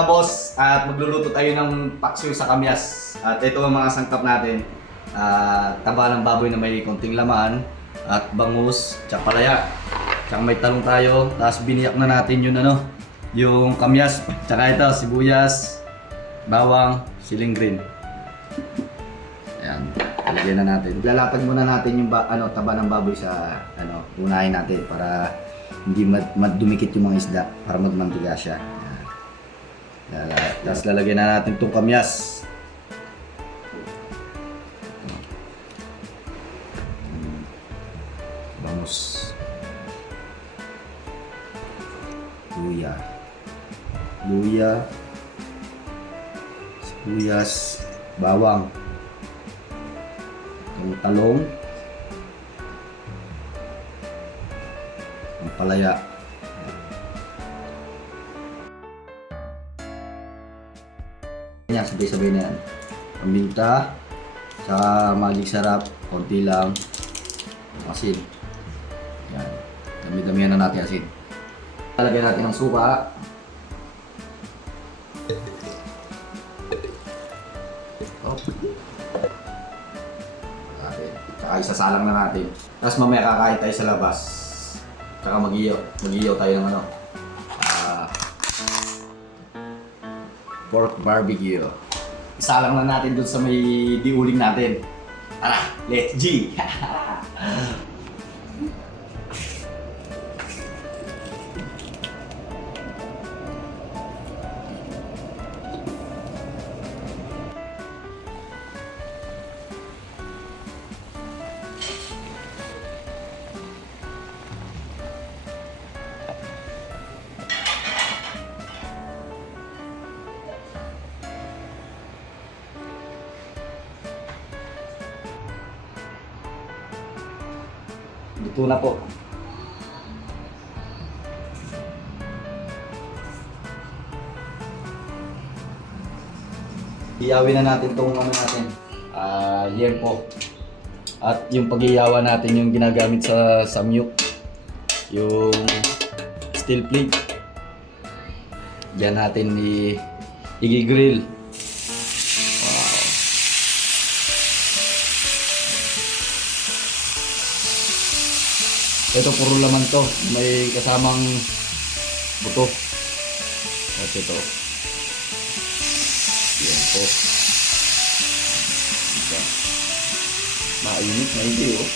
mga boss, at magluluto tayo ng paksiw sa kamyas. At ito ang mga sangkap natin. Taba ng baboy na may konting laman, at bangus, tsaka palaya. Tsaka may talong tayo, tapos biniyak na natin yung kamyas. Tsaka ito, sibuyas, bawang, siling green. Ayan, lagyan na natin. Lalapag muna natin yung taba ng baboy sa unahin natin para hindi dumikit yung mga isda, para magmantiga siya. Tapos lalagyan na natin itong kamyas. Bangus. Luya. Sibuyas. Bawang. Talong. Ang palaya. Yan, sabay-sabay na yan. Paminta, sa magic sarap, konti lang, asin. Yan, dami-damihan na natin asin. Lalagyan natin ng suka. Tsaka isasalang na natin. Tapos mamaya kakain tayo sa labas. Tsaka mag-iyaw tayo ng pork barbecue. Isalang na natin dun sa may diuling natin. Tara, let's G! Luto na po. Iyawin na natin itong yempo. At yung pag-iyawa natin yung ginagamit sa samyuk. Yung steel plate. Diyan natin i-grill. Ito puro laman to, may kasamang buto. At ito. Yan po. Mainit na hindi oh.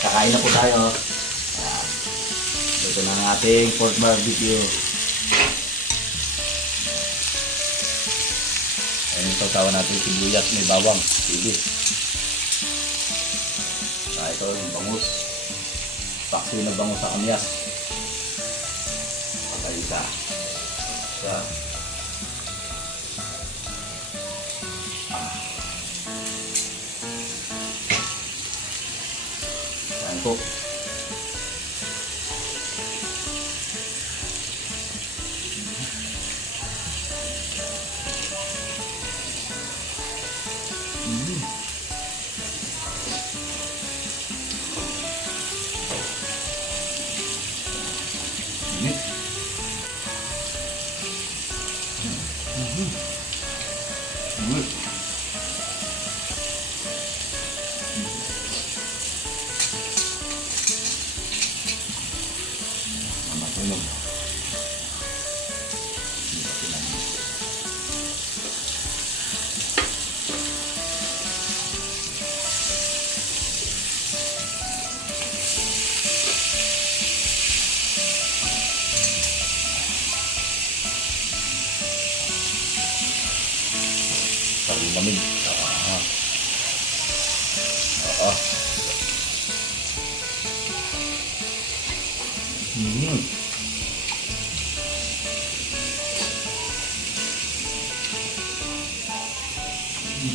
Kakain na po tayo. Ito na ang ating pork barbecue. Ayan yung sausawan natin sibuyas, may bawang, sige. Ito yung bangus. Paksiw na bangus sa kamyas. Patay isa. Ayan po. Lamig.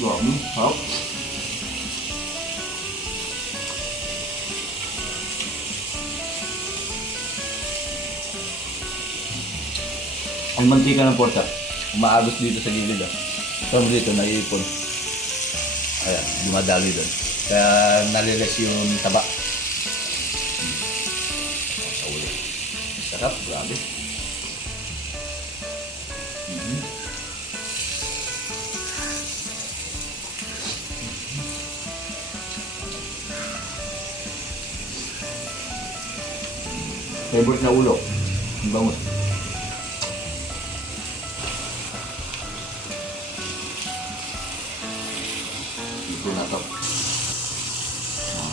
Dami, sarap. Ang mantika ng pork. umaagos dito sa gilid. From dito, naiipon. Ayan, dumadali doon. Kaya naliles yung taba. Sa uli. Sarap, grabe. Favorite na ulo. Ang bangus. Ito na to.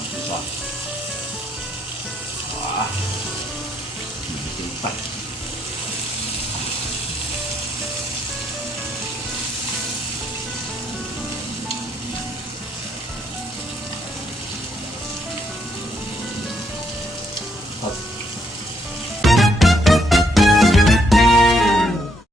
Isa. Ito. Hot.